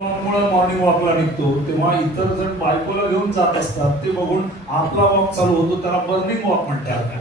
Morning वॉकला निघतो तेव्हा इतर जण बायकोला घेऊन जात असतात, ते बघून आपला वॉक चालू होतो, त्याला बर्निंग वॉक म्हणतात.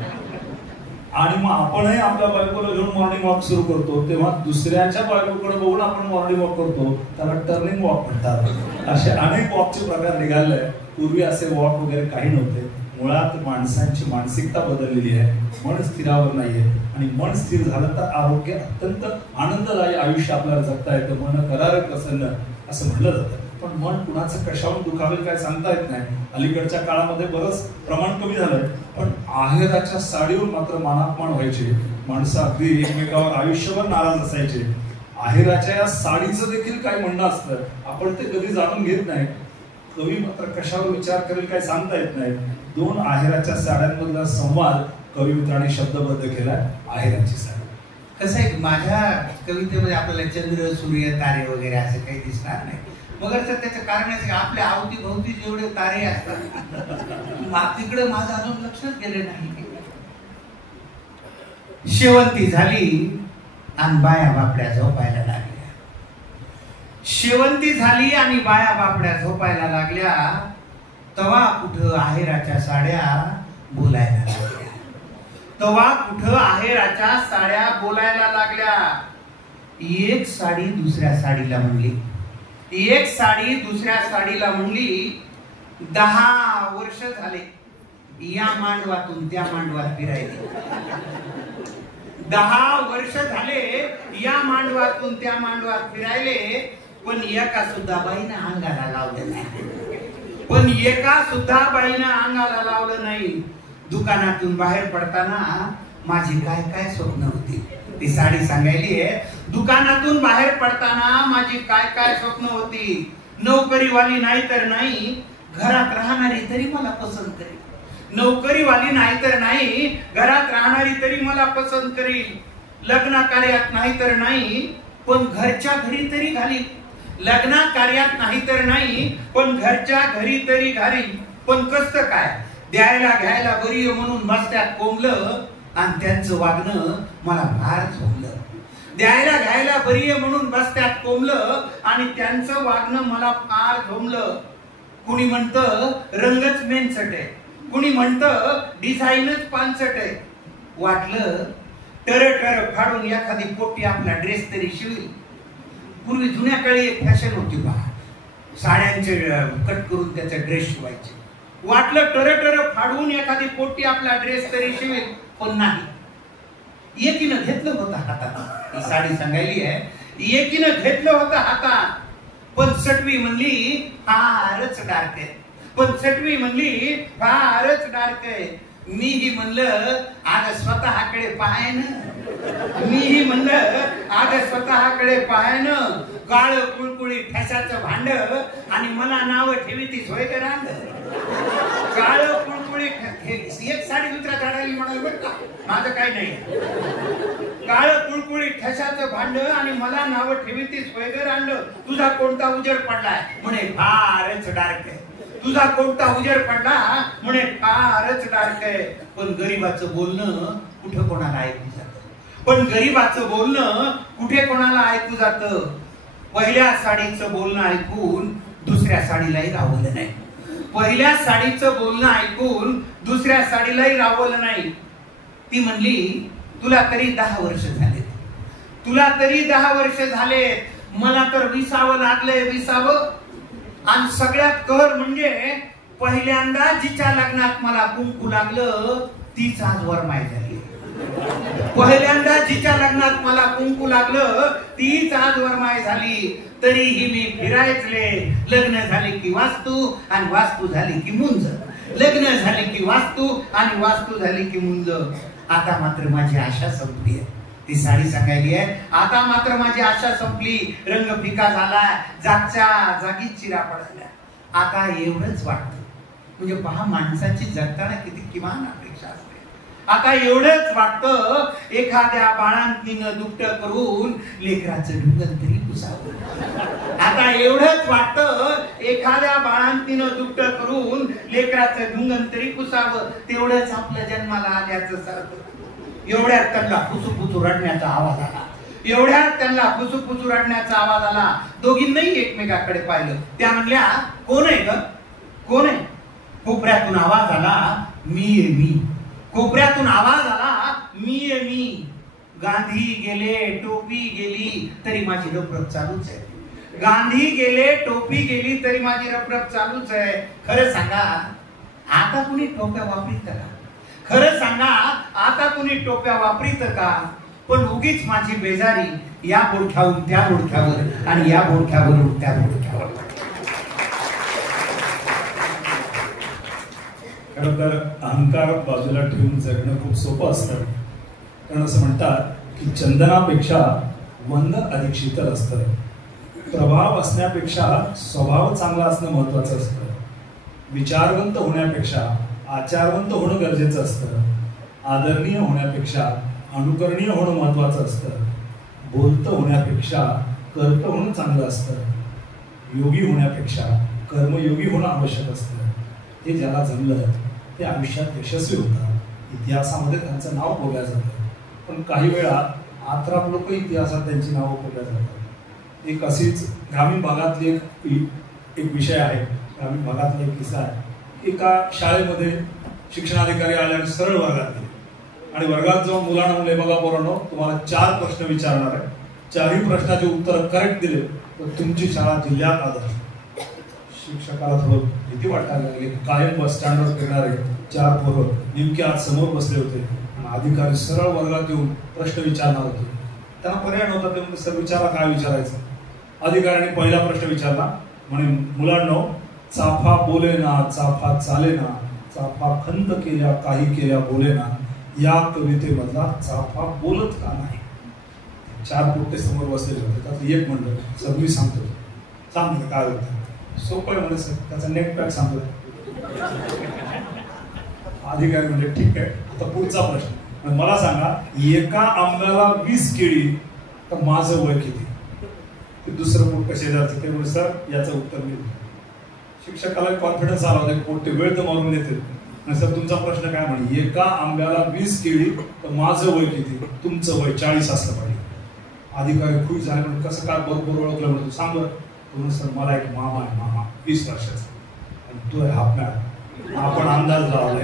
आणि मग आपणही आपल्या बायकोला घेऊन मॉर्निंग वॉक सुरू करतो, तेव्हा दुसऱ्याच्या बायकोकडे बघून आपण मॉर्निंग वॉक करतो, त्याला टर्निंग वॉक म्हणतात. असे अनेक वॉकचे प्रकार निघाले. पूर्वी असे वॉक वगैरे काही नव्हते. मुळात माणसांची मानसिकता बदललेली आहे, मन स्थिरावर नाहीये. आणि मन स्थिर झालं तर आरोग्य अत्यंत आनंददायी आयुष्य आपल्याला जगता येतं. मन करार प्रसन्न असं म्हटलं जातं. पण मन कुणाचं कशावर दुखावेल काय सांगता येत नाही. अलीकडच्या काळामध्ये बरंच प्रमाण कमी झालंय, पण आहेराच्या साडीवर मात्र मानापमान व्हायचे. माणसं अगदी एकमेकावर आयुष्यभर नाराज असायचे. आहेराच्या या साडीचं देखील काय म्हणणं असतं, आपण ते कधी जाणून घेत नाही. कवी मात्र कशावर विचार करेल काय सांगता येत नाही. दोन आहेराच्या साड्यांमधला संवाद कवी मित्रांनी शब्दबद्ध केलाय. आहेराची साडी कसं आहे, माझ्या कवितेमध्ये आपल्याला चंद्र, सूर्य, तारे वगैरे असं काही दिसणार नाही. मगर त्याचं कारण आहे आपल्या अवतीभोवती जेवढे तारे असतात तिकडे माझं अजून लक्षच गेले नाही. शेवंती झाली आणि बाया बापड्या झोपायला लागल्या. शेवंती झाली आणि बाया बापड्या झोपायला लागल्या. तवा कुठं आहेराच्या साड्या बोलायला लागल्या. तवा कुठं आहेराच्या साड्या बोलायला लागल्या. एक साडी दुसऱ्या साडीला म्हणली, एक साडी दुसऱ्या साडीला म्हणली. 10 वर्ष झाले या मांडवातून त्या मांडवात फिरायले. 10 वर्ष झाले या मांडवातून त्या मांडवात फिरायले. पण एका सुद्धा बाईनं अंगाला लावलं नाही. पण एका सुद्धा बाईनं अंगाला लावलं नाही. दुकानातून बाहेर पडताना माझी काय काय स्वप्न होती ती साडी सांगायली आहे. दुकानातून बाहेर पडताना माझी काय काय स्वप्न होती. नोकरीवाली नाही तर नाही, घरात राहणारी तरी मला पसंत करेल. नोकरीवाली नाही तर नाही, घरात राहणारी तरी मला पसंत करेल. लग्न कार्यात नाही तर नाही, पण घरच्या घरी तरी घालील. लग्न कार्यात नाही तर नाही, पण घरच्या घरी तरी घालील. पण कसं काय, द्यायला घ्यायला बरी म्हणून बसत्यात कोंबलं आणि त्यांचं वागणं मला फार झोंबलं. द्यायला घ्यायला बरी म्हणून बसत्यात कोंबलं आणि त्यांचं वागणं मला फार झोंबलं. कुणी म्हणतं रंगच मेनसट आहे, कुणी म्हणतं डिझाईनच पानसट आहे. वाटलं टर फाडून एखादी पोटी आपला ड्रेस तरी शिवेल. पूर्वी जुन्या काळी एक फॅशन होती पहा, साड्यांचे कट करून त्याचा ड्रेस शिवायचे. वाटलं टर फाडून एखादी पोटी आपला ड्रेस तरी शिवेल. पण नाही, एकीनं घेतलं होतं हातात. ही साडी सांगायली आहे, एकीनं घेतलं होतं हातात. पण सटवी म्हणली फारच डार्क आहे. पण सटवी म्हणली फारच डार्क आहे. मीही म्हणलं आज स्वतःकडे पाहायनं. मीही म्हणलं आज स्वतःकडे पाहायनं. काळ कुळकुळी ठशाचं भांड आणि मला नाव ठेवी ती सोय करा. काळ कुळकुळी एक साडी दुसऱ्या झाडाली म्हणाल बरं का, माझं काय नाही. काळ कुळकुळी ठशाचं भांड आणि मला नाव ठेवी ती सोयगर अंड. तुझा कोणता उजेड पडलाय म्हणे फारच डार्क आहे. तुझा कोणता उजेड पडला म्हणे फारच डार्क आहे. पण गरीबाचं बोलणं कुठे कोणाला ऐकू जातं. पण गरीबाचं बोलणं कुठे कोणाला ऐकू जातं. पहिल्या साडीचं बोलणं ऐकून दुसऱ्या साडीलाही रावलं नाही. पहिल्या साडीचं बोलणं ऐकून दुसऱ्या साडीलाही रावलं नाही. ती म्हणली तुला तरी 10 वर्ष झाले, तुला तरी 10 वर्ष झाले. मला तर 20 लागलंय 20. आणि सगळ्यात कहर म्हणजे पहिल्यांदा जिच्या लग्नात मला कुंकू लागलं तीच आज वरमाय झाली. पहिल्यांदा जिच्या लग्नात मला कुंकू लागलं तीच आज वरमाय झाली. तरीही मी फिरायचले. लग्न झाले की वास्तू आणि वास्तू झाली की मुंज. लग्न झाले की वास्तू आणि वास्तू झाली की मुंज. आता मात्र माझी आशा संपली आहे. ती साडी सांगायली आहे, आता मात्र माझी आशा संपली. रंग फिका झाला, जागच्या जागी चिरा पडल्या. आता एवढंच वाटतं. म्हणजे पहा माणसाची जगताना किती किमान अपेक्षा असते. आता एवढंच वाटतं एखाद्या बाळांतीनं दुपट करून लेकराचं ढुंगण तरी पुसावं. आता एवढंच वाटतं एखाद्या बाळांतीनं दुपट करून लेकराचं ढुंगण तरी पुसावं. तेवढंच आपल्या जन्माला आल्याचं सारखं. एवढ्यात त्यांना पुसू पुसू रडण्याचा आवाज आला. एवढ्यात त्यांना पुसू रडण्याचा आवाज आला. दोघींनाही एकमेकाकडे पाहिलं. त्या म्हणल्या, कोण आहे ग, कोण आहे? कोपऱ्यातून आवाज आला, मी आहे मी. कोपऱ्यातून आवाज आला, मी आहे मी. गांधी गेले, टोपी गेली, तरी माझी रपरप चालूच आहे. गांधी गेले, टोपी गेली, तरी माझी रपरप चालूच आहे. खरं सांगा, आता कुणी टोप्या वापरीत का? खरं सांगा, आता कुणी टोप्या वापरीत का? पण उगीच माझी बेजारी या बोडख्यावरून त्या बोडख्यावर आणि या बोडख्यावरून त्या बोडख्यावर. खरं तर अहंकार बाजूला ठेवून जगणं खूप सोपं असतं. कारण असं म्हणतात की चंदनापेक्षा वंद अधिक शीतल असतं. प्रभाव असण्यापेक्षा स्वभाव चांगला असणं महत्वाचं असतं. विचारवंत होण्यापेक्षा आचारवंत होणं गरजेचं असतं. आदरणीय होण्यापेक्षा अनुकरणीय होणं महत्वाचं असतं. बोलतं होण्यापेक्षा कर्त होणं चांगलं असतं. योगी होण्यापेक्षा कर्मयोगी होणं आवश्यक असतं. हे ज्याला जमलं ते आयुष्यात यशस्वी होतात. इतिहासामध्ये त्यांचं नाव बोललं जातं. पण काही वेळा आत्राप लोक इतिहासात त्यांची नावं बोलल्या जातात. एक अशीच ग्रामीण भागातली एक विषय आहे. ग्रामीण भागातला एक किस्सा आहे. एका शाळेमध्ये शिक्षणाधिकारी आले आणि सरळ वर्गात गेले आणि वर्गात जाऊन मुलांना म्हणले, बघा पोरांनो, तुम्हाला 4 प्रश्न विचारणार आहे. 4ही प्रश्नाचे उत्तर करेक्ट दिले तर तुमची शाळा जिल्ह्यात आदर्श. शिक्षकाला थोडं भीती वाटायला लागली. कायम बस स्टँडवर फिरणारे 4 पोरं नेमके आज समोर बसले होते आणि अधिकारी सरळ वर्गात येऊन प्रश्न विचारणार होते. त्यांना पर्याय नव्हता. ते म्हणजे, सर विचारा, काय विचारायचं? अधिकाऱ्याने पहिला प्रश्न विचारला. म्हणे, मुलांनो, चाफा बोले ना, चाफा चाले ना, चाफा खंत केल्या काही केल्या बोले ना, या कवितेमधला चाफा बोलत का नाही? 4 पोट्टे समोर बसलेले होते. त्यात एक म्हणलं, सर मी सांगतो. सांगतो काय होतं? सोपं आहे म्हणे सर, त्याचा नेट पॅक सांगतो. अधिकारी म्हणजे ठीक आहे. आता पुढचा प्रश्न, मला सांगा, एका आंब्याला 20 केळी तर माझं वय किती? ते दुसरं पोट्ट शेजारचं ते म्हणजे, सर याचं उत्तर मी. शिक्षकाला कॉन्फिडन्स आला होता की पोट्टे वेळ तर मारून देते. सर तुमचा प्रश्न काय? म्हणे, एका आंब्याला 20 केळी तर माझं वय किती? तुमचं वय 40 असलं पाहिजे. अधिकारी खुश झाले. म्हणजे कसं काय बरोबर ओळखलं? म्हणतो सांग बरं. सर मला एक मामा आहे, मामा 20 वर्षाचा, आणि तो आहे हाफमॅन. आपण अंदाज लावला.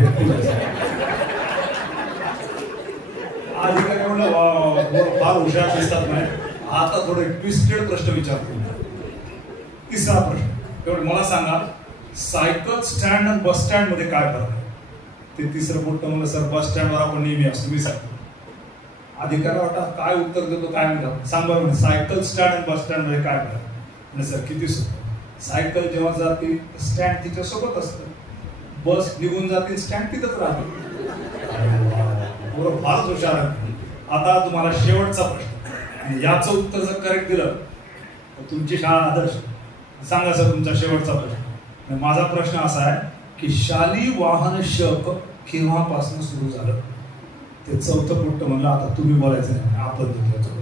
अधिकारी म्हणलं, फार हुशार दिसतात नाही, आता थोडे ट्विस्टेड प्रश्न विचारतो. तिसरा प्रश्न, तेवढं मला सांगा, सायकल स्टँड आणि बस स्टँड मध्ये काय फरक आहे? ते तिसरं मोठं म्हणलं, सर बस स्टँडवर आपण नेहमी असतो, मी सांगतो. अधिकारी वाटत काय उत्तर देतो काय म्हणतात? सांग बरं. म्हणजे सायकल स्टँड आणि बस स्टँड मध्ये काय फरक? म्हणजे सर किती सोपं. सायकल जेव्हा जाते स्टँड तिच्या सोबत असतं, बस निघून जाते स्टँड तिथंच राहते. फारच हुशार आहे. आता तुम्हाला शेवटचा प्रश्न, याचं उत्तर जर करेक्ट दिलं तर तुमची शाळा आदर्श. सांगा सर तुमचा शेवटचा प्रश्न. माझा प्रश्न असा आहे की शाली वाहन शक केव्हापासून सुरू झालं? ते 4थं पोट्ट म्हणलं, आता तुम्ही बोलायचं नाही, आपण देतो.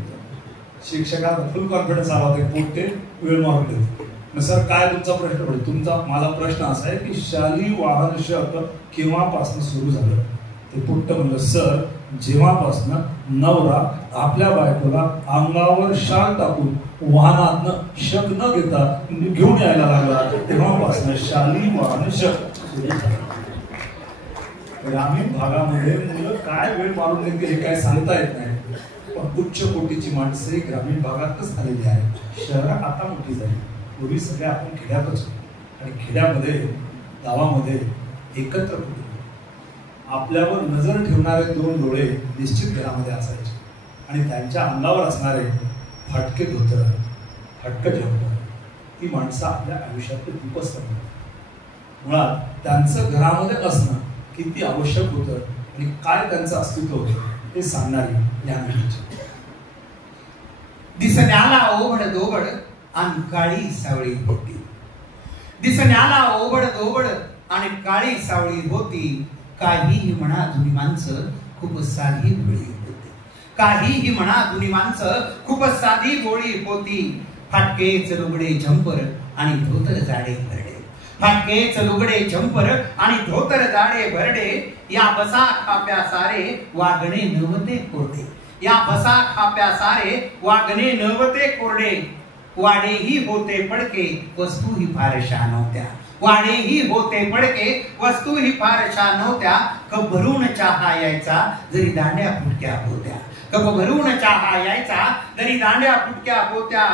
शिक्षकाला फुल कॉन्फिडन्स आला होता. पोट्टे वेळ मारून देतो. सर काय तुमचा प्रश्न? पडेल तुमचा. माझा प्रश्न असा आहे की शाली वाहन शक केव्हापासून सुरू झालं? ते पोट्ट म्हणलं, सर जेव्हापासून नवरा आपल्या बायकोला अंगावर शाल टाकून वाहनातनं शक न घेता घेऊन यायला लागला, तेव्हापासून शाली वाहन शक. ग्रामीण भागामध्ये मुलं काय वेळ मारून देते हे काय सांगता येत नाही. पण उच्च कोटीची माणसं ही ग्रामीण भागातच आलेली आहे. शहरात आता मोठी झाली. पूर्वी सगळ्या आपण खेड्यातच आणि खेड्यामध्ये गावामध्ये एकत्र कुटुंब. आपल्यावर नजर ठेवणारे 2 डोळे निश्चित घरामध्ये असायचे आणि त्यांच्या अंगावर असणारे फाटके धोतर, फाटकं जंपर, ती माणसं आपल्या आयुष्यातलं दीपस्तंभ. मुळात त्यांचं घरामध्ये असणं किती आवश्यक होतं आणि काय त्यांचं अस्तित्व होतं हे सांगणारी या मुलीची. दिसण्याला ओबड दोबड आणि काळी सावळी होती. दिसण्याला ओबड दोबड आणि काळी सावळी होती. काहीही म्हणा जुनी माणसं खूप साधी भोळी होती. काहीही म्हणा जुनी माणसं खूप साधी भोळी होती. फाटकेच लुगडे झंपर आणि धोतर जाडे भरडे. फाटकेच लुगडे झंपर आणि धोतर जाडे भरडे. या बसा खाप्या सारे वागणे नव्हते कोरडे. या बसा खाप्या सारे वागणे नवते कोरडे वाडेही होते पडके वस्तूही फारशा नव्हत्या वाडेही होते पडके वस्तूही फारशा नव्हत्या कप भरून चहा यायचा जरी दांड्या फुटक्या होत्या कप भरून चहा यायचा जरी दांड्या फुटक्या होत्या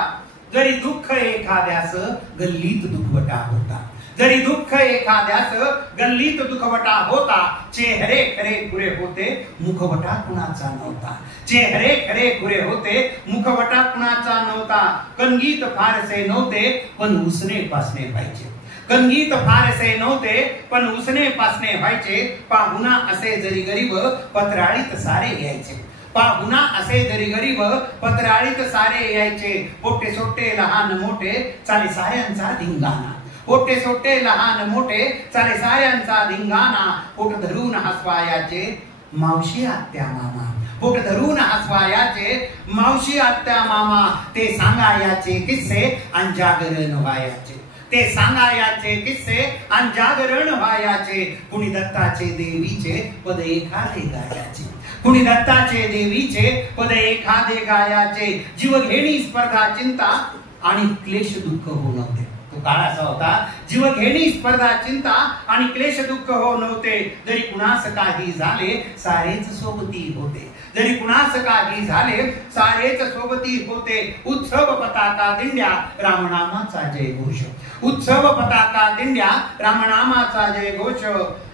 जरी दुःख एखाद्यास गल्लीत दुखवटा होता जरी दुःख एखाद्यास गल्लीत दुखवटा होता चेहरे खरे खुरे होते मुखवटा कुणाचा नव्हता चेहरे खरे खुरे होते मुखवटा कुणाचा नव्हता कंगीत फारसे नव्हते पण उसने पासने पाहिजे कंगीत फारसे नव्हते पण उसने पासने व्हायचे पाहुणा असे जरी गरीब पत्राळीत सारे यायचे पाहुणा असे जरी गरीब पत्राळीत सारे यायचे पोटे सोटे लहान मोठे चाले साऱ्यांचा धिंगाणा पोटे सोटे लहान मोठे चाले साऱ्यांचा धिंगाणा पोट धरून हसवायाचे मावशी आत्या मामा पोट धरून हसवायाचे मावशी आत्या मामा ते सांगायाचे किस्से आणि जागरण व्हायाचे ते सांगायाचे किस्से आणि जागरण व्हायाचे कुणी दत्ताचे देवीचे पद एखादे गायाचे कुणी दत्ताचे देवीचे पद एखादे गायाचे जीवघेणी स्पर्धा चिंता आणि क्लेश दुःख हो नव्हते तो काळ असा होता जीवघेणी स्पर्धा चिंता आणि क्लेश दुःख हो नव्हते जरी कुणास काही झाले सारेच सोबती होते जरी कुणास काही झाले सारेच सोबती होते उत्सव पताका दिंड्या रामनामाचा जय घोष उत्सव पताका दिंड्या रामनामाचा जय घोष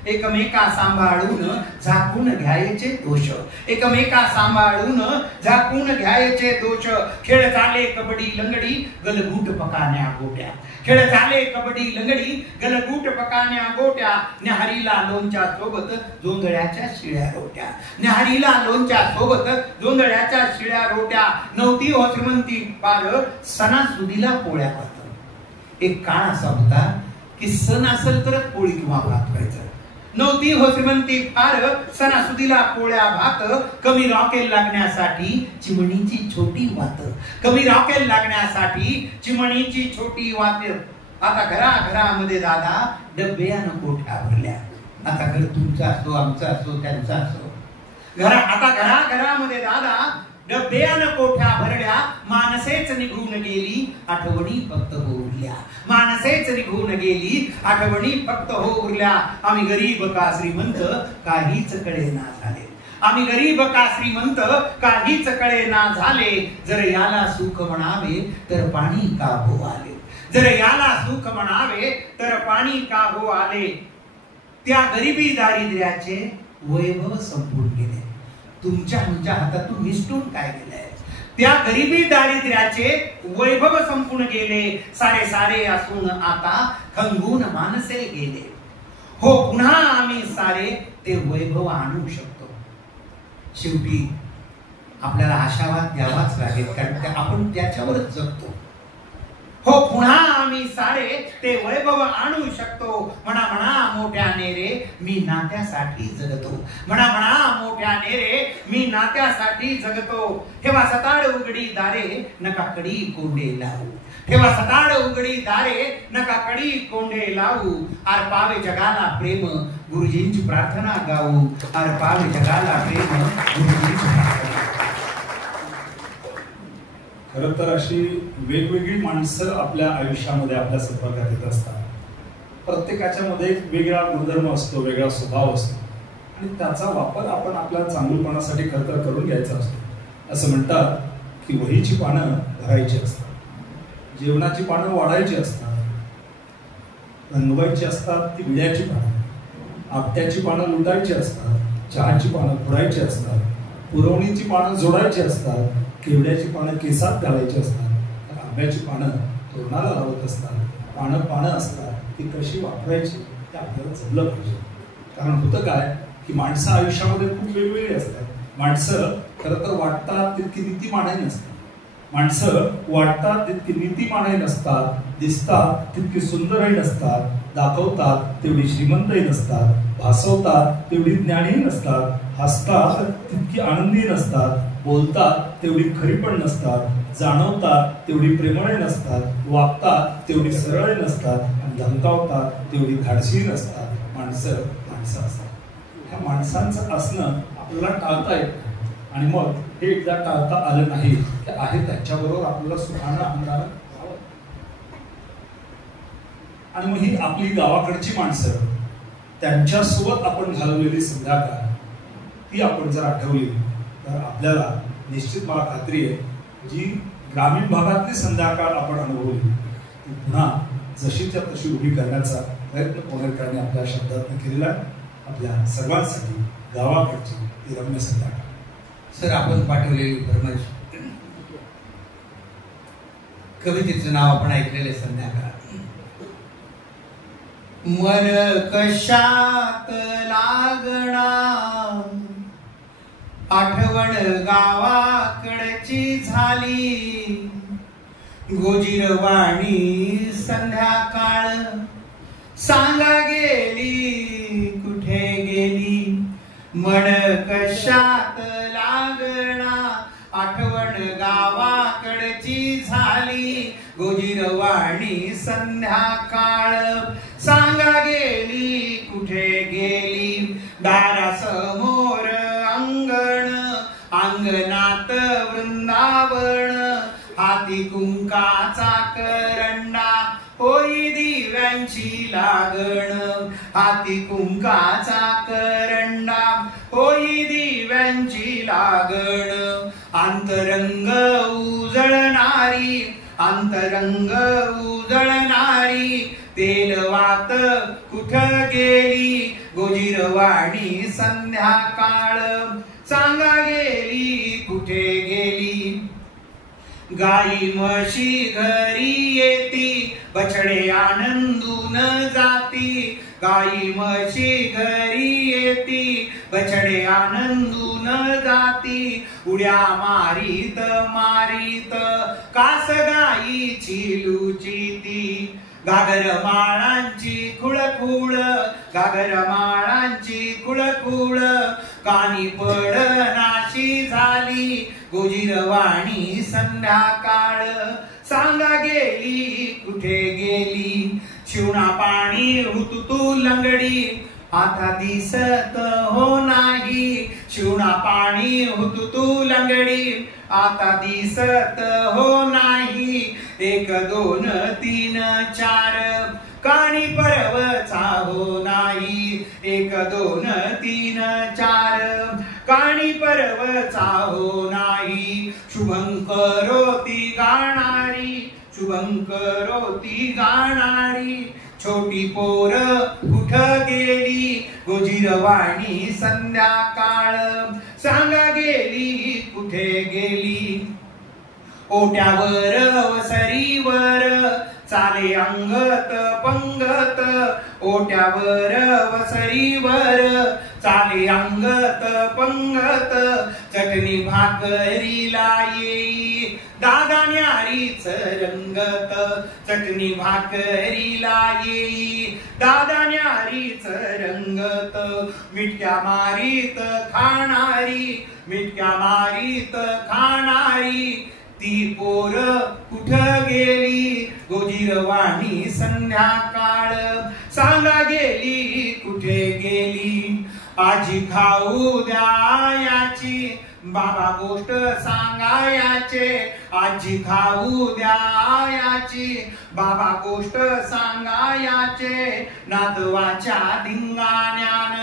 एकमेका सांभाळून झाकून घ्यायचे दोष एकमेका सांभाळून झाकून घ्यायचे दोष खेळ झाले कबड्डी लंगडी गलगूट पकाण्या गोट्या खेळ झाले कबड्डी लंगडी गलगूट पकाण्या गोट्या न्याहारीला लोणच्या सोबत जोंधळ्याच्या शिळ्या रोट्या न्याहारीला लोणच्या सोबत जोंधळ्याच्या शिळ्या रोट्या नव्हती हो श्रीमंती पार सणासुदीला पोळ्या भात एक काळ असा होता की सण असेल तर पोळी किंवा भात व्हायचं नव्हती हो श्रीमंती फार सणासुदीला पोळ्या भात कमी रॉकेल लागण्यासाठी चिमणीची छोटी वात कमी रॉकेल लागण्यासाठी चिमणीची छोटी वात आता घराघरामध्ये दादा डब्यानं कोठ्या भरल्या आता घर तुमचा असतो आमचा असतो त्यांचा असतो आता घराघरामध्ये दादा डब्यानं कोठ्या भरल्या माणसेच निघून गेली आठवणी फक्त हो उरल्या माणसेच निघून गेली आठवणी फक्त हो उरल्या आम्ही गरीब का श्रीमंत काहीच कळेना झाले आम्ही गरीब का श्रीमंत काहीच कळेना झाले जर याला सुख म्हणावे तर पाणी का हो आले जर याला सुख म्हणावे तर पाणी का हो आले त्या गरिबी दारिद्र्याचे वैभव संपून गेले तुमच्या आमच्या हातातून निसटून काय गेलंय त्या गरिबी दारिद्र्याचे वैभव संपून गेले सारे सारे असून आता खंगून मानसे गेले हो पुन्हा आम्ही सारे ते वैभव आणू शकतो शेवटी आपल्याला आशावाद द्यावाच लागेल कारण आपण त्याच्यावरच जगतो हो पुन्हा आम्ही सारे ते वैभव आणू शकतो म्हणा म्हणा मोठ्याने रे मी नात्यासाठी जगतो म्हणा म्हणा मोठ्याने रे मी नात्यासाठी जगतो ठेवा सताड उघडी दारे नका कडी कोंडे लावू ठेवा सताड उघडी दारे नका कडी कोंडे लावू आर पावे जगाला प्रेम गुरुजींची प्रार्थना गाऊ आर पावे जगाला प्रेम गुरुजींची प्रार्थना खरं तर अशी वेगवेगळी माणसं आपल्या आयुष्यामध्ये आपल्या संपर्कात येत असतात प्रत्येकाच्या मध्ये एक वेगळा गुणधर्म असतो वेगळा स्वभाव असतो आणि त्याचा वापर आपण आपल्या चांगुलपणासाठी खरं तर करून घ्यायचा असतो असं म्हणतात की वहीची पानं भरायची असतात जेवणाची पानं वाढायची असतात रंगवायची असतात ती विड्याची पानं आपट्याची पानं लुटायची असतात चहाची पानं फोडायची असतात पुरवणीची पानं जोडायची असतात केवड्याची पानं केसात घालायची असतात आंब्याची पानं तोरणाला लावत असतात पानं असतात ती कशी वापरायची ते आपल्याला जमलं पाहिजे कारण होतं काय की माणसं आयुष्यामध्ये खूप वेगवेगळी असतात माणसं खरं तर वाटतात तितकी नीतिमानही नसतात माणसं वाटतात तितकी नीतिमानही नसतात दिसतात तितकी सुंदरही नसतात दाखवतात तेवढी श्रीमंतही नसतात भासवतात तेवढी ज्ञानीही नसतात हसतात तितकी आनंदी नसतात बोलतात तेवढी खरी पण नसतात जाणवतात तेवढी प्रेमळ नसतात वागतात तेवढी सरळ नसतात आणि धमकावतात तेवढी धाडसी नसतात माणसं असतात ह्या माणसांचं असणं आपल्याला टाळता येत आणि मग हे एकदा टाळता आलं नाही की आहे त्यांच्याबरोबर आपल्याला सुखानं अंगानं आणि मग ही आपली गावाकडची माणसं त्यांच्यासोबत आपण घालवलेली संध्याकाळ ती आपण जर आठवली तर आपल्याला निश्चित मला खात्री आहे जी ग्रामीण भागातली संध्याकाळ आपण अनुभवली ती पुन्हा जशीच्या तशी उभी करण्याचा प्रयत्न पुणेकरांनी आपल्या शब्दातून केलेला आहे. आपल्या सर्वांसाठी गावाकडची ती रम्य संध्याकाळ. सर आपण पाठवलेली फरमाईश कवितेचं नाव आपण ऐकलेले संध्याकाळ. मन कशात लागणा आठवण गावाकडची झाली गोजीरवाणी संध्याकाळ सांगा गेली कुठे गेली. मन कशात लागणा आठवण गावाकडची झाली गोजीरवाणी संध्याकाळ सांगा गेली कुठे गेली. दारासमोर अंगण अंगणात वृंदावन हाती कुंकाचा करंडा होई दिव्यांची लागण. हाती कुंकाचा करंडा होई दिव्यांची लागण. अंतरंग उजळणारी अंतरंग उजळणारी तेलवात कुठं गेली गोजीरवाणी संध्याकाळ सांगा गेली कुठे गेली. गाई म्हशी घरी येती बछडे आनंदून जाती. गाई म्हशी घरी येती बछडे आनंदून जाती. उड्या मारीत मारीत कास गाईची लुचिती. घागर माळांची खुळखुळ घागर माळांची खुळखुळ कानी पडनाशी झाली गोजीरवाणी संध्याकाळ सांगा गेली कुठे गेली. शिवणा पाणी हुतू लंगडी आता दिसत हो नाही. शिवणा पाणी हुतू लंगडी आता दिसत हो नाही. 1 2 3 4 काणी पर्वचा हो नाही. 1 2 3 4 काणी पर्वचा हो नाही. शुभंकरोती गाणारी शुभंकरोती गाणारी छोटी पोर कुठं गेली गोजीरवाणी संध्याकाळ सांगा गेली कुठे गेली. ओट्यावर वसरीवर चाले अंगत पंगत. ओट्यावर वसरीवर चाले अंगत पंगत. चटणी भाकरीला येई दादा न्यारीच रंगत. चटणी भाकरीला येई दादा न्यारीच रंगत. मिटक्या मारीत खाणारी मिटक्या मारीत खाणारी ती पोर कुठं गेली गोजीरवाणी संध्याकाळ सांगा गेली कुठे गेली. आजी खाऊ द्या याची बाबा गोष्ट सांगायाचे. आजी खाऊ द्या याची बाबा गोष्ट सांगायाचे. नातवाच्या धिंगाण्यान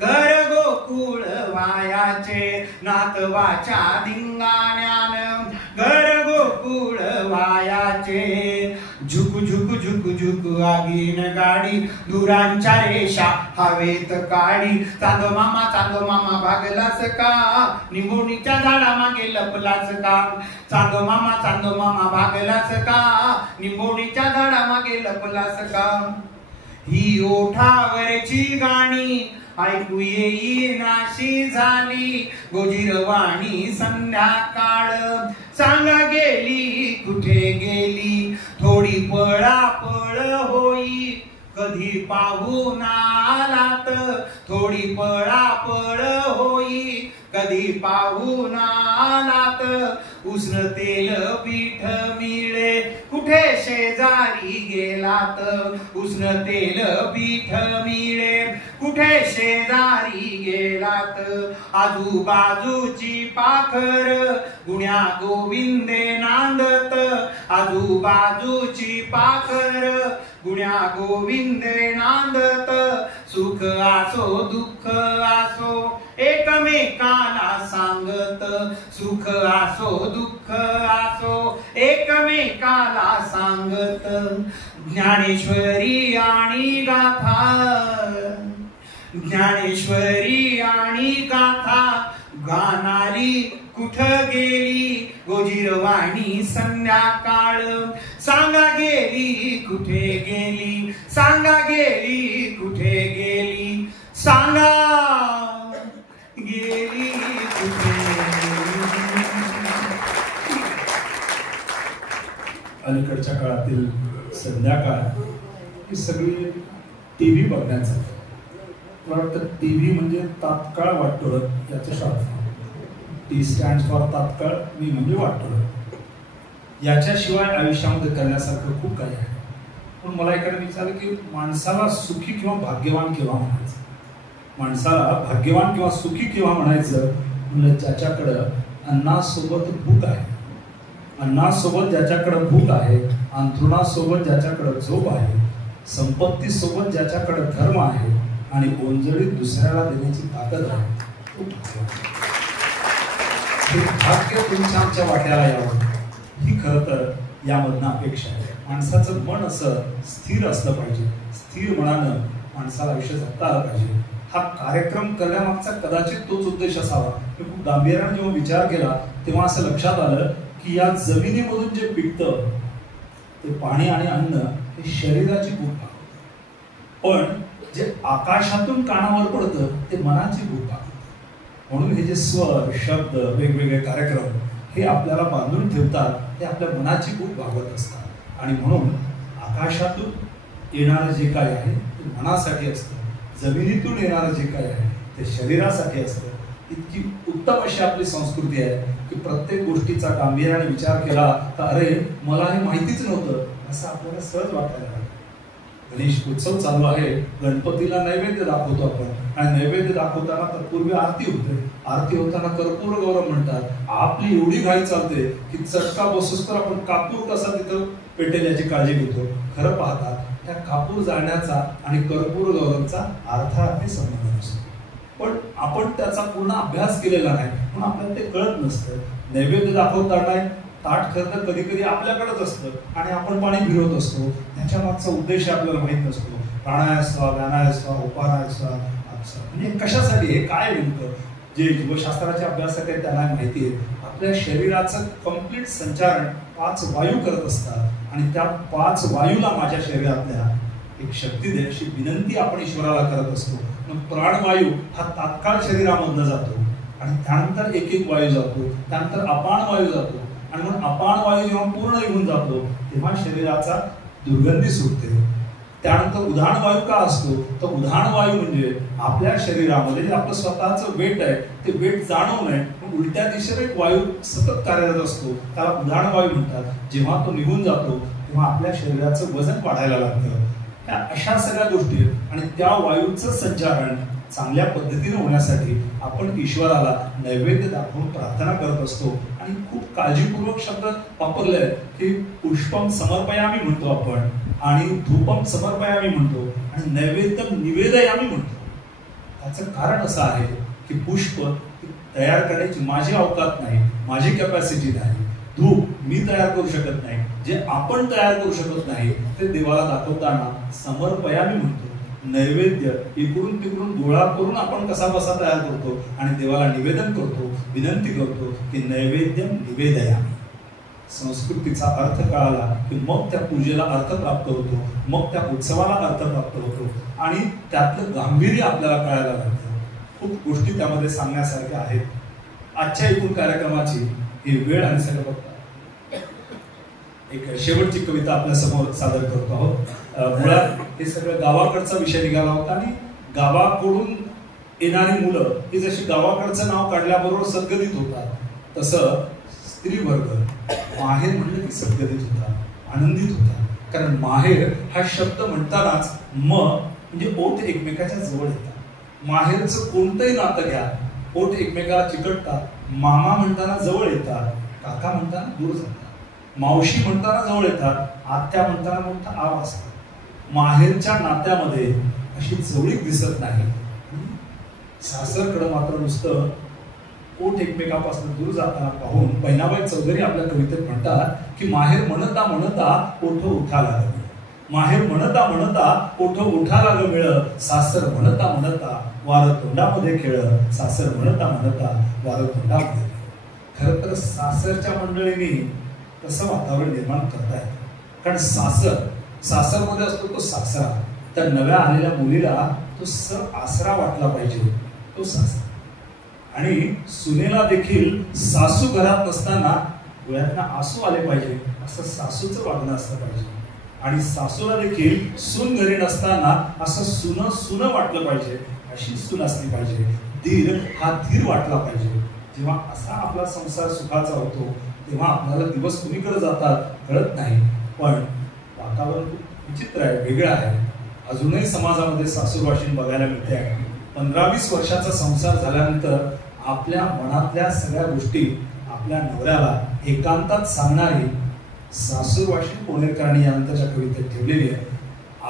घर गोकुळ वायाचे. नातवाच्या धिंगाण्यान घर गोकुळ वायाचे. झुक झुक झुक झुक आगीन गाडी दुरांच्या रेषा हवेत काढी. चांदो मामा भागलास का निंबोणीच्या झाडा मागे लपलास का. चांदो मामा भागलास का निंबोणीच्या झाडा मागे लपलास का. ही ओठावरची गाणी ऐकू येई नाशी झाली गोजीरवाणी संध्याकाळ सांगा गेली कुठे गेली. थोडी पळापळ होई कधी पाहून आलात थोडी पळापळ होई, कधी पाहून आलात उष्ण तेल पीठ मिळे, कुठे शेजारी गेलात उष्ण तेल पीठ मिळे, कुठे शेजारी गेलात. आजूबाजूची पाखर गुण्या गोविंदे नांदत, आजूबाजूची पाखर गुण्या गोविंदे नांदत. सुख असो दुःख असो एकमेकाला सांगत, सुख असो दुःख असो एकमेकाला सांगत. ज्ञानेश्वरी आणि गाथा, ज्ञानेश्वरी आणि गाथा गाणारी कुठं गेली गोजीरवाणी संध्याकाळ. सांगा गेली कुठे गेली, सांगा गेली कुठे गेली, सांगा गेली कुठे. अलीकडच्या काळातील संध्याकाळ ही सगळी टीव्ही बघण्याचं. मला वाटतं टीव्ही म्हणजे तात्काळ वाटोळं याचं शॉर्ट. टी स्टँड फॉर तात्काळ, मी म्हणजे वाटोळं. याच्याशिवाय आयुष्यामध्ये करण्यासारखं खूप काही आहे. पण मला एखादं विचारलं की माणसाला सुखी किंवा भाग्यवान केव्हा म्हणायचं, माणसाला भाग्यवान किंवा सुखी केव्हा म्हणायचं म्हणजे ज्याच्याकडं अन्नासोबत भूक आहे, अन्नासोबत ज्याच्याकडे भूक आहे, अंथरुणासोबत ज्याच्याकडे झोप आहे, संपत्तीसोबत ज्याच्याकडे धर्म आहे आणि ओंजळी दुसऱ्याला देण्याची ताकद आहे. हे भाग्य तुमच्या आमच्या वाट्याला यावं ही खरं तर यामधनं अपेक्षा आहे. माणसाचं मन असं स्थिर असलं पाहिजे, स्थिर मनानं माणसाला आयुष्य जगता आलं पाहिजे. हा कार्यक्रम करण्यामागचा कदाचित तोच उद्देश असावा. मी खूप गांभीर्याने जेव्हा विचार केला तेव्हा असं लक्षात आलं की या जमिनीमधून जे पिकतं ते पाणी आणि अन्न हे शरीराची भूक भागवतं, पण जे आकाशातून कानावर पडतं ते मनाची भूक भागवतं. म्हणून हे जे स्वर शब्द वेगवेगळे कार्यक्रम हे आपल्याला बांधून ठेवतात, ते आपल्या मनाची भूक भागवत असतात. आणि म्हणून आकाशातून येणारं जे काय आहे ते मनासाठी असतं, जमिनीतून येणारं जे काय आहे ते शरीरासाठी असतं. इतकी उत्तम अशी आपली संस्कृती आहे की प्रत्येक गोष्टीचा गांभीर्याने विचार केला तर अरे मला हे माहितीच नव्हतं असं आपल्याला सहज वाटायला लागतं. गणेश उत्सव चालू आहे, गणपतीला नैवेद्य दाखवतो आपण आणि नैवेद्य दाखवताना तत्पूर्वी आरती होते. आरती होताना कर्पूर गौरव म्हणतात. आपली एवढी घाई चालते की चटका बसूस तर आपण कापूर कसा तिथं पेटेल याची काळजी घेतो. खरं पाहता त्या कापूर जाळण्याचा आणि कर्पूर गौरवचा अर्थार्थी संबंध नसतो, पण आपण त्याचा पूर्ण अभ्यास केलेला नाही म्हणून आपल्याला ते कळत नसतं. नैवेद्य दाखवताना ताट खरं तर कधी कधी आपल्याकडेच असतं आणि आपण पाणी फिरवत असतो. त्याच्या मागचा उद्देश आपल्याला माहित नसतो. प्राणायाम, ज्ञानायाम, उपानायाम म्हणजे कशासाठी, हे काय नेमकं. जे जीवशास्त्राचे अभ्यासक आहेत त्यांना माहिती आहे आपल्या शरीराचं कम्प्लीट संचारण 5 वायू करत असतात आणि त्या 5 वायूला माझ्या शरीरातल्या एक शक्ती दे अशी विनंती आपण ईश्वराला करत असतो. मग प्राणवायू हा तात्काळ शरीरामधनं जातो आणि त्यानंतर एक एक वायू जातो, त्यानंतर अपान वायू जातो आणि मग अपान वायू जेव्हा पूर्ण निघून जातो तेव्हा शरीराचा दुर्गंधी सुटते. त्यानंतर उधाण वायू का असतो तर उधाण वायू म्हणजे आपल्या शरीरामध्ये जे आपलं स्वतःचं वेट आहे ते वेट जाणवू नये उलट्या दिशेने एक वायू सतत कार्यरत असतो, त्याला उधाण वायू म्हणतात. जेव्हा तो निघून जातो तेव्हा आपल्या शरीराचं वजन वाढायला लागतं. ह्या अशा सगळ्या गोष्टी आणि त्या वायूचं संचारण चांगल्या पद्धतीने होण्यासाठी आपण ईश्वराला नैवेद्य दाखवून प्रार्थना करत असतो. आणि खूप काळजीपूर्वक शब्द वापरले आहेत की पुष्पम समर्पयामी म्हणतो आपण आणि धूपम समर्पयामी म्हणतो आणि नैवेद्यम निवेदयामी म्हणतो. त्याचं कारण असं आहे की पुष्प तयार करायची माझी अवकात नाही, माझी कॅपॅसिटी नाही. धूप मी तयार करू शकत नाही, जे आपण तयार करू शकत नाही ते देवाला दाखवताना समर्पयामी म्हणतो. नैवेद्य इकडून तिकडून गोळा करून आपण कसा बसा तयार करतो आणि देवाला निवेदन करतो, विनंती करतो की नैवेद्य निवेदयामी. संस्कृतीचा अर्थ कळाला की मग त्या पूजेला अर्थ प्राप्त होतो, मग त्या उत्सवाला अर्थ प्राप्त होतो आणि त्यातलं गांभीर्य आपल्याला कळायला लागतं. खूप गोष्टी त्यामध्ये सांगण्यासारख्या आहेत. आजच्या एकूण कार्यक्रमाची ही वेळ आणि सगळं बघता एक शेवटची कविता आपल्या समोर सादर करतो आहोत. मुळात हे सगळं गावाकडचा विषय निघाला होता आणि गावाकडून येणारी मुलं ही जशी गावाकडचं नाव काढल्याबरोबर सद्गदित होतात, तसं स्त्री वर्ग माहेर म्हणलं की सद्गदित होता, आनंदित होता. कारण माहेर हा शब्द म्हणतानाच म्हणजे ओठ एकमेकाच्या जवळ येतात. माहेरचं कोणतंही नातं घ्या, ओठ एकमेकाला चिकटतात. मामा म्हणताना जवळ येतात, काका म्हणताना दूर जातात, मावशी म्हणताना जवळ येतात, आत्या म्हणताना मोठा आवाज असतो. माहेरच्या नात्यामध्ये अशी जवळीक दिसत नाही. सासरकडं मात्र नुसतं ओठ एकमेकापासून दूर जाताना पाहून बहिणाबाई चौधरी आपल्या कवितेत म्हणतात की माहेर म्हणता म्हणता ओठ उठा लागलं, माहेर म्हणता म्हणता ओठ उठा लाग मिळ, सासर म्हणता म्हणता वार तोंडामध्ये खेळ, सासर म्हणता म्हणता वार तोंडामध्ये. खरं तर सासरच्या मंडळींनी तसं वातावरण निर्माण करता येतं. कारण सासरमध्ये असतो तो सासरा, तर नव्या आलेल्या मुलीला तो आसरा वाटला पाहिजे, तो सासरा. आणि सुनेला देखील सासू घरात नसताना डोळ्यातनं आसू आले पाहिजे असं सासूचं वागणं असलं पाहिजे. आणि सासूला देखील सून घरी नसताना असं सुन वाटलं पाहिजे, अशी सून असली पाहिजे. धीर हा धीर वाटला पाहिजे. जेव्हा असा आपला संसार सुखाचा होतो तेव्हा आपल्याला दिवस कुणीकडे जातात कळत नाही. पण वातावरण खूप विचित्र आहे, वेगळं आहे. अजूनही समाजामध्ये सासूरवाशीण बघायला मिळते आहे. 15-20 वर्षाचा संसार झाल्यानंतर आपल्या मनातल्या सगळ्या गोष्टी आपल्या नवऱ्याला एकांतात सांगणारी सासूरवाशीण पुणेकरांनी यानंतरच्या कवितेत ठेवलेली आहे.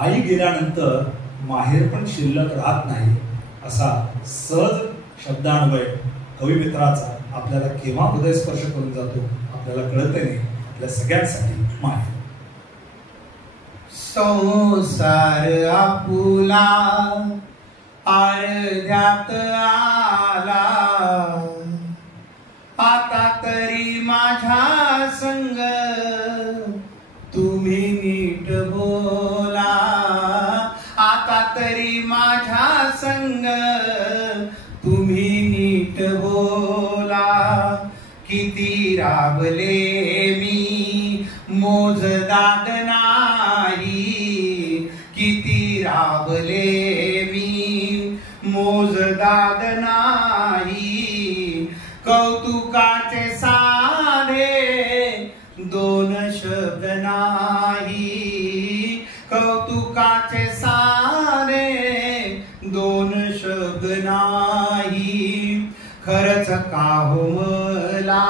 आई गेल्यानंतर माहेर पण शिल्लक राहत नाही, असा सहज शब्दान्वय कविमित्राचा आपल्याला केव्हा हृदय स्पर्श करून जातो आपल्याला कळत नाही. आपल्या सगळ्यांसाठी माहेर. संसार आपुला अर्ध्यात आला, आता तरी माझ्या संग तुम्ही नीट बोला, आता तरी माझ्या संग तुम्ही नीट बोला. किती राबले मी मोजदाद नाही, किती राबले मी मोजदाद नाही. कौतुकाचे साधे दोन शब्द नाही, कौतुकाचे साधे दोन शब्द नाही. खरच का हो मला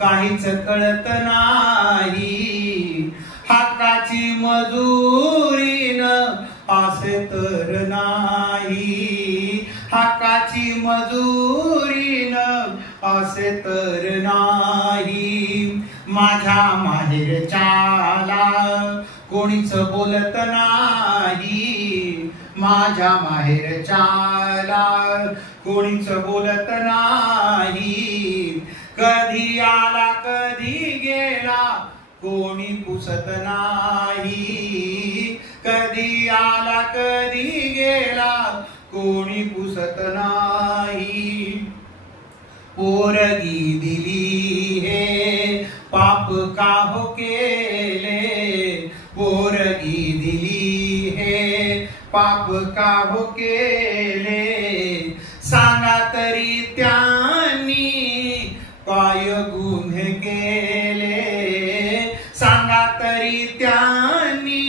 काहीच कळत नाही, हाताची मजुरी न असे तर नाही, हाकाची मजुरी न असे तर नाही. माझ्या माहेरच्याला कोणीच बोलत नाही, माझ्या माहेरच्याला कोणीच बोलत नाही. कधी आला कधी गेला कोणी पुसत नाही, कधी आला कधी गेला कोणी पुसत नाही. पोरगी दिली हे पाप का हो केले, पोरगी दिली हे पाप का हो केले. सांगा तरी त्यांनी काय गुन्हे केले, सांगा तरी त्यांनी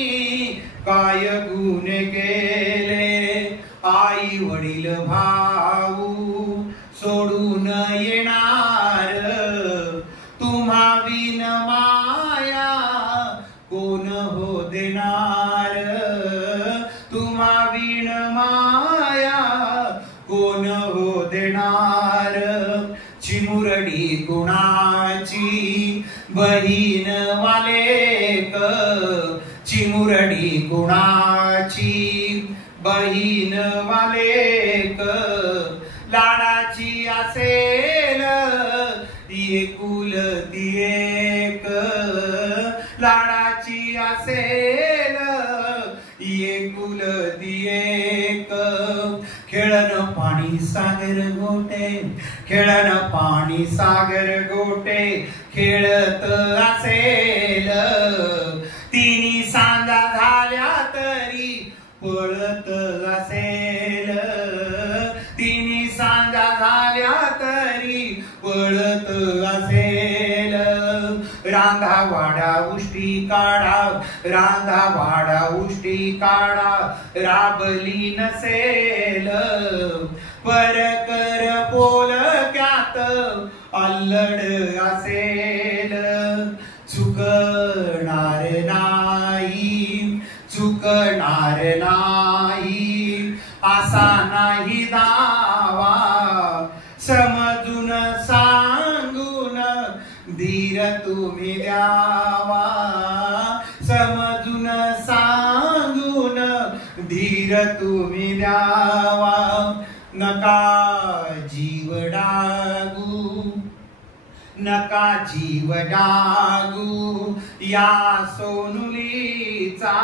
काय गुन्हे केले. आई वडील भाऊ सोडून येणार, तुम्हा विन माया कोण हो देणार, तुम्हा विन माया कोण हो देणार. चिमुरडी कुणाची बहीण वालेक, चिमुरडी कुणाची बहीण वालेक. लाडाची असेल एकुलती एक, लाडाची असेल एकुलती एक. खेळन पाणी सागर गोटे, खेळन पाणी सागर गोटे, खेळत असेल तिन्ही सांगा झाल्या तरी पळत असेल, तिन्ही सांगा झाल्या तरी पळत असेल. रांधा वाडा उष्टी काढा, रांधा वाडा उष्टी काढा, राबली नसेल परकर पोलक्यात अल्लड असेल. चुकणार नाही, चुकणार नाही असा नाही दावा, समजून सांगून धीर तुम्ही द्यावा, समजून सांगून धीर तुम्ही द्यावा. नका जीव डागू, नका जीव डागू या सोनुलीचा,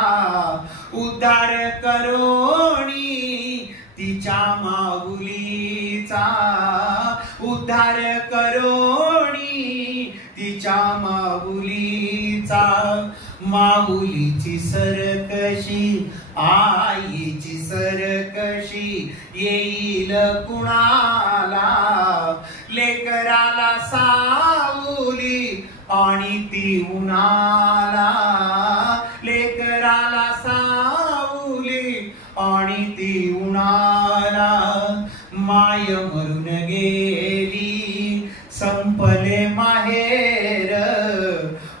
उद्धार करोणी तिच्या माऊलीचा, उद्धार करोणी तिच्या माऊलीचा. माऊलीची सरकशी आईची सरकशी येईल कुणाला, लेकराला सावली आणि ती उन्हाला, लेकराला सावली आणि ती उन्हाला. माय मरून गेली संपले माहेर,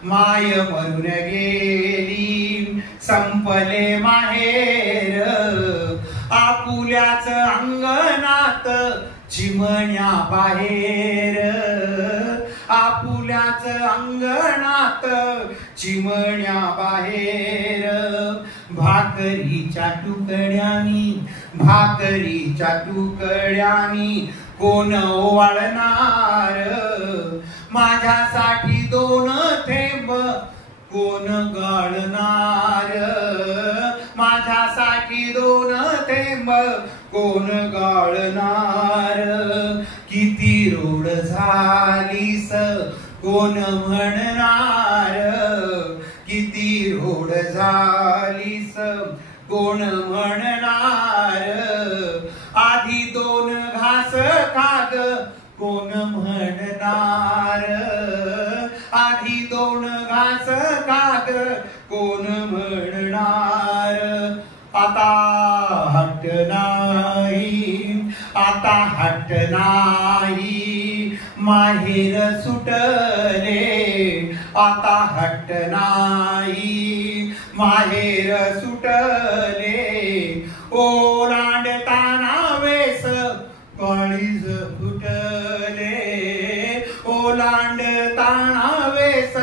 माय मरून गेली संपले माहेर. आपुल्याच अंगणात चिमण्या बाहेर, आपुल्याच अंगणात चिमण्या बाहेर. भाकरीच्या तुकड्यानी, भाकरीच्या तुकड्यानी कोण ओवाळणार, माझ्यासाठी दोन थेंब कोण गाळणार, माझ्यासाठी दोन थेंब कोण गाळणार. किती रोड झालीस कोण म्हणणार, किती रोड झालीस कोण म्हणणार. आधी दोन घास खाग कोण म्हणणार, आधी दोन घास खाग कोण म्हणणार. आता हट्ट नाही, आता हट्ट नाही माहेर सुटले, आता हट्ट नाही माहेर सुटले. ओलांडताना वेस काळीज फुटले, ओलांडताना वेस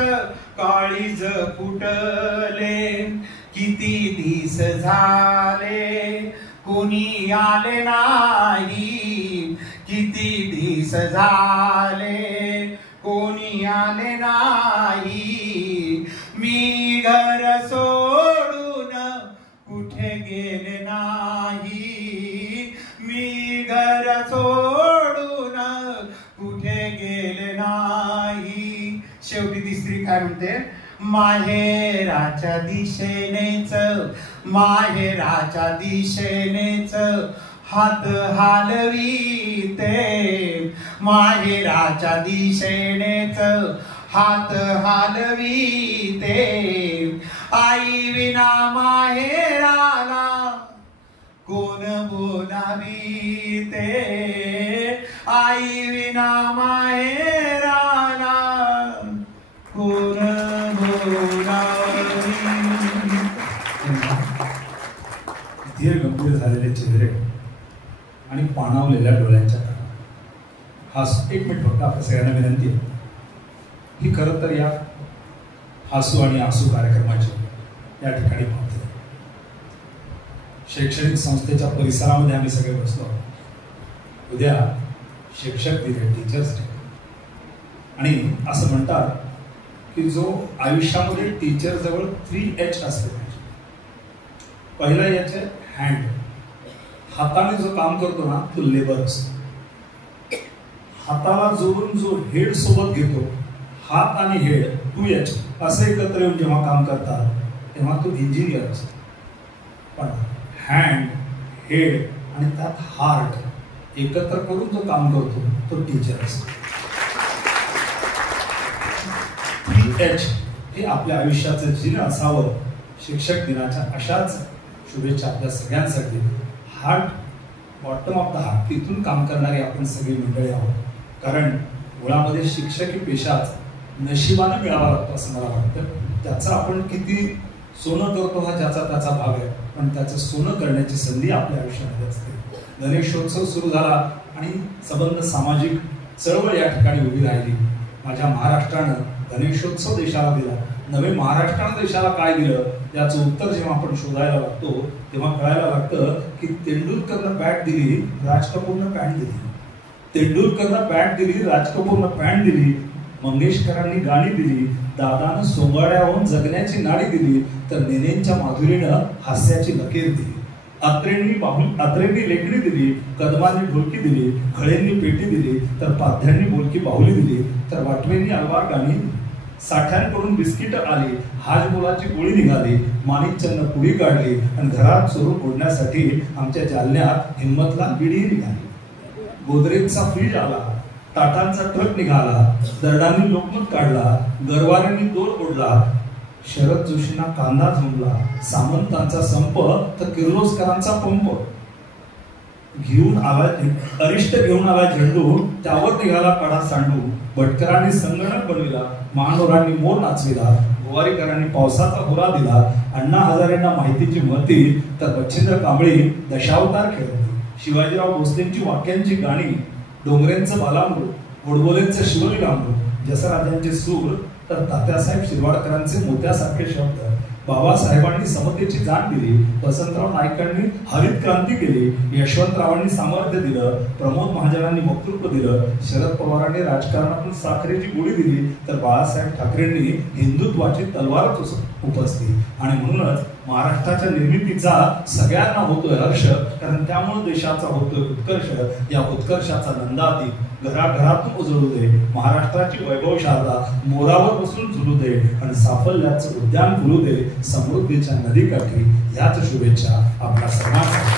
काळीज फुटले. किती दिस झाले कोणी आले नाही, किती दिस झाले कोणी आले नाही. मी घर सोडून कुठे गेले नाही, मी घर सोडून कुठे गेले नाही. शेवटी तिसरी काय म्हणते, माहेराच्या दिशेनेच, माहेराच्या दिशेनेच हात हालवीते, माहेराच्या दिशेनेच हात हालवीते. आई विना माहेराला कोण बोलावीते, आई विना माहेराला कोण बोलावी. धीर गंभीर झालेले चेहरे आणि पाणावलेल्या डोळ्यांच्या कळा. हा एक मिनिट फक्त आपल्या सगळ्यांना विनंती आहे ही खरं तर या हसू आणि आसू कार्यक्रमाची या ठिकाणी पाहतो. शैक्षणिक संस्थेच्या परिसरामध्ये आम्ही सगळे बसलो. उद्या शिक्षक दिन आहे, टीचर्स डे. आणि असं म्हणतात की जो आयुष्यामध्ये टीचर जवळ 3H असले पाहिजे. पहिला H आहे हँड. हाताने जो काम करतो ना तो लेबर असतो. हाताला जोडून जो हेड सोबत घेतो, हात आणि हेड 2H असे एकत्र येऊन जेव्हा काम करतात तेव्हा तो इंजिनियर असतो. पण हँड, हेड आणि त्यात हार्ट एकत्र करून जो काम करतो तो टीचर असतो. 3H हे आपल्या आयुष्याचं जिन असावं. शिक्षक दिनाच्या अशाच शुभेच्छा आपल्या सगळ्यांसाठी. Heart, bottom of the heart, तिथून काम करणारी आपण सगळी मंडळी आहोत. कारण मुळामध्ये शिक्षकी पेशाच नशिबाने मिळावा लागतो असं मला वाटतं. त्याचं आपण किती सोनं करतो हा ज्याचा त्याचा भाग आहे, पण त्याचं सोनं करण्याची संधी आपल्या आयुष्यामध्ये असते. गणेशोत्सव सुरू झाला आणि संबंध सामाजिक चळवळ या ठिकाणी उभी राहिली. माझ्या महाराष्ट्रानं गणेशोत्सव देशाला दिला. नवे महाराष्ट्रानं देशाला काय दिलं याचं उत्तर जेव्हा आपण शोधायला लागतो तेव्हा कळायला लागतं की तेंडुलकरनं बॅट दिली, राज कपूरनं पॅन्ट दिली. तेंडुलकरनं बॅट दिली, राज कपूरनं पॅन्ट दिली. मंगेशकरांनी गाणी दिली, दादानं सोंगाड्याहून जगण्याची नाडी दिली, तर नेनेंच्या माधुरीनं हास्याची लकीर दिली. अत्रेंनी लेखणी दिली, कदमांनी ढोलकी दिली, खळेंनी पेटी दिली, तर पाध्यांनी बोलकी बाहुली दिली, तर वाटवेंनी अलवार गाणी दिली. साठ्यांकडून बिस्किट आली, हाजमोलाची गोळी निघाली, माणिकचंदनं पुडी काढली आणि घरात चोरून ओढण्यासाठी आमच्या जालन्यात हिम्मतला बिडी निघाली. गोदरेजचा फ्रीज आला, टाटांचा ट्रक निघाला, दरडांनी लोकमत काढला, गरवाऱ्यांनी दोर ओढला, शरद जोशींना कांदा झोंबला, सामंतांचा संप तर किर्लोस्करांचा पंप. घेऊन आला अरिष्ट घेऊन आला झेंडू, त्यावर निघाला काढा सांडू. भटकरांनी संगणक बनविला, महानोरांनी मोर नाचविला, गोवारीकरांनी पावसाचा हुरा दिला, अण्णा हजारेंना माहितीची महती, तर बच्छिंद्र कांबळी दशावतार खेळवली. शिवाजीराव भोसलेंची वाक्यांची गाणी, डोंगरेंचं बालामृत, गोडबोलेंचं शिवलीलामृत, जसराजांचे सूर, तर तात्यासाहेब शिरवाडकरांचे मोत्यासारखे शब्द. बाबासाहेबांनी समतेची जाण दिली, वसंतराव नाईकांनी हरित क्रांती केली, यशवंतरावांनी सामर्थ्य दिलं, प्रमोद महाजनांनी वक्तृत्व दिलं, शरद पवारांनी राजकारणातून साखरेची गोळी दिली, तर बाळासाहेब ठाकरेंनी हिंदुत्वाची तलवारच उपसली. आणि म्हणूनच महाराष्ट्राच्या निर्मितीचा सगळ्यांना होतोय हर्ष, कारण त्यामुळे देशाचा होतोय उत्कर्ष. या उत्कर्षाचा नंदादी घराघरातून उजळू दे, महाराष्ट्राची वैभव शारदा मोरावर बसून झुलू दे, आणि साफल्याचं उद्यान फुलू दे समृद्धीच्या नदीकाठी. याच शुभेच्छा आपल्या सर्वांसाठी.